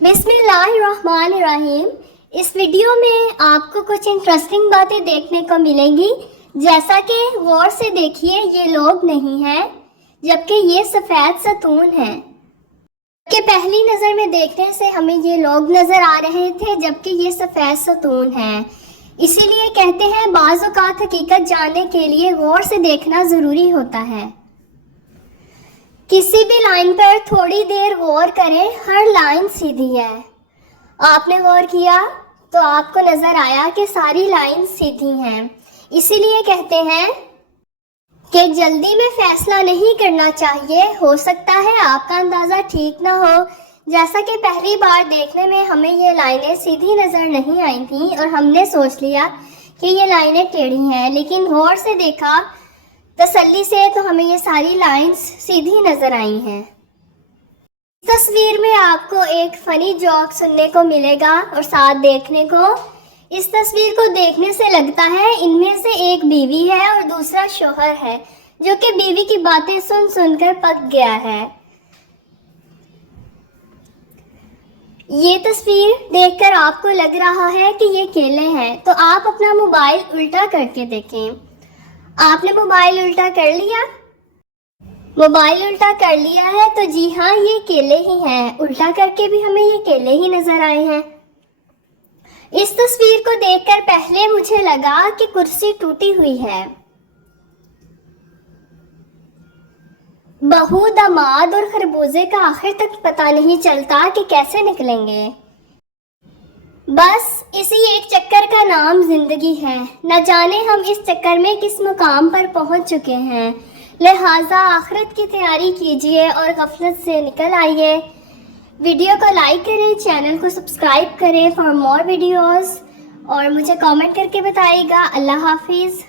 बिस्मिल्लाहिर्रहमानिर्रहीम। इस वीडियो में आपको कुछ इंटरेस्टिंग बातें देखने को मिलेंगी। जैसा कि गौर से देखिए, ये लोग नहीं हैं जबकि ये सफ़ेद सतून हैं। कि पहली नज़र में देखने से हमें ये लोग नज़र आ रहे थे जबकि ये सफ़ेद सतून हैं। इसीलिए कहते हैं बाज़ औक़ात हकीकत जानने के लिए गौर से देखना ज़रूरी होता है। किसी भी लाइन पर थोड़ी देर गौर करें, हर लाइन सीधी है। आपने गौर किया तो आपको नज़र आया कि सारी लाइन सीधी हैं। इसीलिए कहते हैं कि जल्दी में फैसला नहीं करना चाहिए। हो सकता है आपका अंदाज़ा ठीक ना हो। जैसा कि पहली बार देखने में हमें ये लाइनें सीधी नज़र नहीं आई थी और हमने सोच लिया कि ये लाइनें टेढ़ी हैं, लेकिन गौर से देखा तसल्ली से तो हमें ये सारी लाइंस सीधी नज़र आई हैं। इस तस्वीर में आपको एक फ़नी जोक सुनने को मिलेगा और साथ देखने को। इस तस्वीर को देखने से लगता है इनमें से एक बीवी है और दूसरा शोहर है, जो कि बीवी की बातें सुन सुनकर पक गया है। ये तस्वीर देखकर आपको लग रहा है कि ये केले हैं, तो आप अपना मोबाइल उल्टा करके देखें। आपने मोबाइल उल्टा कर लिया? मोबाइल उल्टा कर लिया है तो जी हाँ, ये केले ही हैं। उल्टा करके भी हमें ये केले ही नजर आए हैं। इस तस्वीर को देखकर पहले मुझे लगा कि कुर्सी टूटी हुई है। बहू, दामाद और खरबूजे का आखिर तक पता नहीं चलता कि कैसे निकलेंगे। बस इसी एक चक्कर का नाम जिंदगी है। न जाने हम इस चक्कर में किस मुकाम पर पहुंच चुके हैं। लिहाजा आखिरत की तैयारी कीजिए और गफलत से निकल आइए। वीडियो को लाइक करें, चैनल को सब्सक्राइब करें फॉर मोर वीडियोस और मुझे कमेंट करके बताइएगा। अल्लाह हाफिज़।